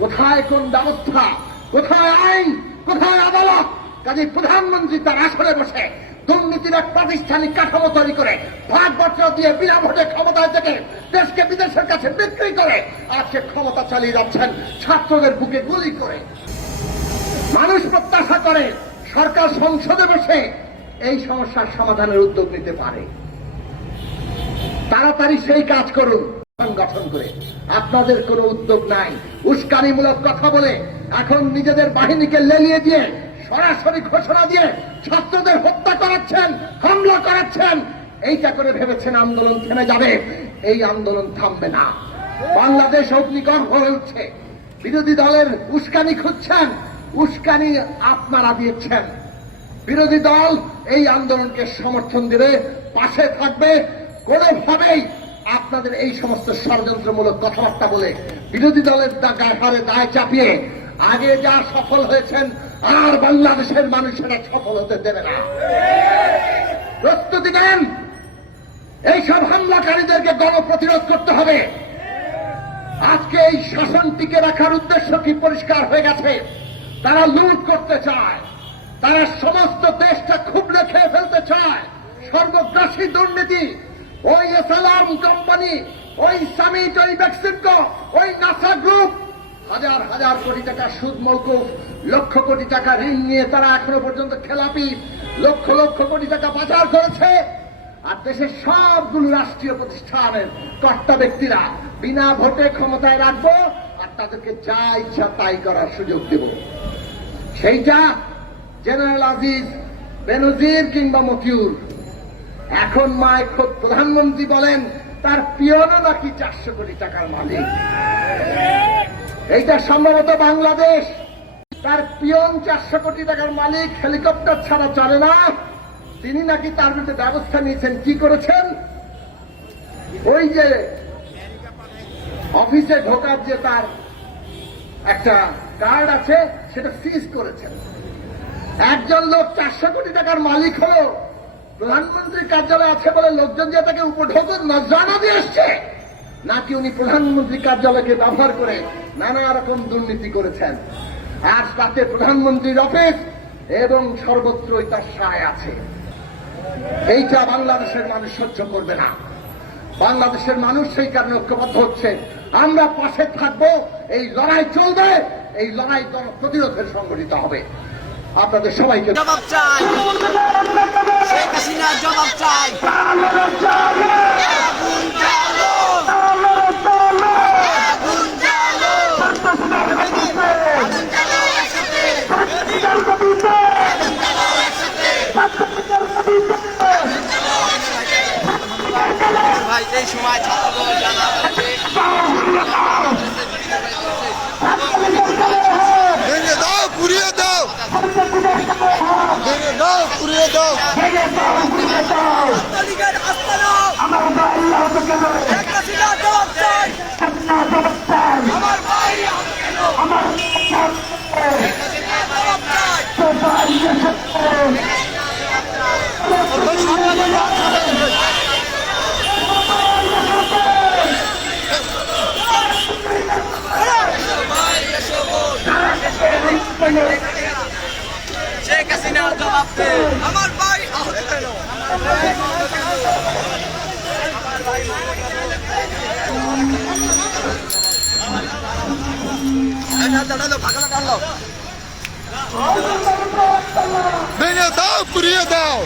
কোথায় কোন ব্যবস্থা, কোথায় আইন, কোথায় আদালত? কাজে প্রধানমন্ত্রী তার আসরে বসে দুর্নীতির এক প্রাতিষ্ঠানিক কাঠামো তৈরি করে ভাগ বছর দিয়ে বিনা ভোটে ক্ষমতায় থেকে দেশকে বিদেশের কাছে বিক্রি করে আজকে ক্ষমতা চালিয়ে যাচ্ছেন ছাত্রদের বুকে গুলি করে। মানুষ প্রত্যাশা করে সরকার সংসদে বসে এই সমস্যার সমাধানের উদ্যোগ নিতে পারে। তাড়াতাড়ি সেই কাজ করুন গঠন করে। আপনাদের কোনো উদ্যোগ নাই, উস্কানিমূলক কথা বলে এখন নিজেদের বাহিনীকে লেলিয়ে দিয়ে সরাসরি ঘোষণা দিয়ে ছাত্রদের হত্যা করাচ্ছেন, হামলা করাচ্ছেন। এইটা করে ভেবেছেন আন্দোলন থেমে যাবে। এই আন্দোলন থামবে না। বাংলাদেশ অগ্নিগর্ভ হচ্ছে। বিরোধী দলের উস্কানি খুঁজছেন, উস্কানি আপনারা দিয়েছেন। বিরোধী দল এই আন্দোলনকে সমর্থন দেবে, পাশে থাকবে। কোনোভাবেই আপনাদের এই সমস্ত ষড়যন্ত্রমূলক কথাবার্তা বলে বিরোধী দলের হারে দায় চাপিয়ে আগে যা সফল হয়েছেন আর বাংলাদেশের মানুষেরা সফল হতে দেবে না। প্রস্তুতি নেন। এইসব হামলাকারীদেরকে গণপ্রতিরোধ করতে হবে। আজকে এই শাসন টিকে রাখার উদ্দেশ্য কি পরিষ্কার হয়ে গেছে। তারা লুট করতে চায়, তারা সমস্ত দেশটা খুবলে খেয়ে ফেলতে চায়। সর্বগ্রাসী দুর্নীতি, ওই এসএলআর কোম্পানি, ওই সামিট, ওই বেক্সিমকো, ওই নাসা গ্রুপ হাজার হাজার কোটি টাকা সুদ মওকুফ, লক্ষ কোটি টাকা ঋণ নিয়ে তারা এখনো পর্যন্ত খেলাপি, লক্ষ লক্ষ কোটি টাকা পাচার করেছে। আর দেশের সবগুলো রাষ্ট্রীয় প্রতিষ্ঠানের কর্তা ব্যক্তিরা বিনা ভোটে ক্ষমতায় রাখবো আর তাদেরকে যা ইচ্ছা তাই করার সুযোগ দেব। সেইটা জেনারেল আজিজ, বেনজির কিংবা মতিউর। এখন খোদ প্রধানমন্ত্রী বলেন তার পিয়নও নাকি 400 কোটি টাকার মালিক। এইটা সম্ভবত বাংলাদেশ। তার পিয়ন 400 কোটি টাকার মালিক, হেলিকপ্টার ছাড়া চলে না। তিনি নাকি তার বিরুদ্ধে ব্যবস্থা নিয়েছেন। কি করেছেন? ওই যে অফিসে ঢোকার যে তার একটা কার্ড আছে সেটা সিজ করেছেন। একজন লোক 400 কোটি টাকার মালিক হলো, প্রধানমন্ত্রীর কার্যালয় আছে বলে লোকজন যে তাকে উপঢৌকন নজরানা দিয়ে এসছে, নাকি উনি প্রধানমন্ত্রী কার্যালয়কে ব্যবহার করে নানা রকম দুর্নীতি করেছেন। আর তাতে প্রধানমন্ত্রীর অফিস এবং সর্বত্রই তার সায় আছে। এইটা বাংলাদেশের মানুষ সহ্য করবে না। বাংলাদেশের মানুষ সেই কারণে ঐক্যবদ্ধ হচ্ছে। আমরা পাশে থাকবো। এই লড়াই চলবে। এই লড়াই প্রতিরোধের সংগঠিত হবে। আপনাদের সবাইকে জবাব চাই, শেখ হাসিনার জবাব চাই। আগুন জ্বালো, আগুন জ্বালো, আগুন জ্বালো একসাথে, আগুন জ্বালো একসাথে। ভাই এই সময় ছাত্রদল জানা পুড়িয়ে দাও, পুড়িয়ে দাও। আমার ভাই শেখ হাসিনার জবাব দে। আমার ভাই আহত কেন? ভেঙে দাও, পুড়িয়ে দাও।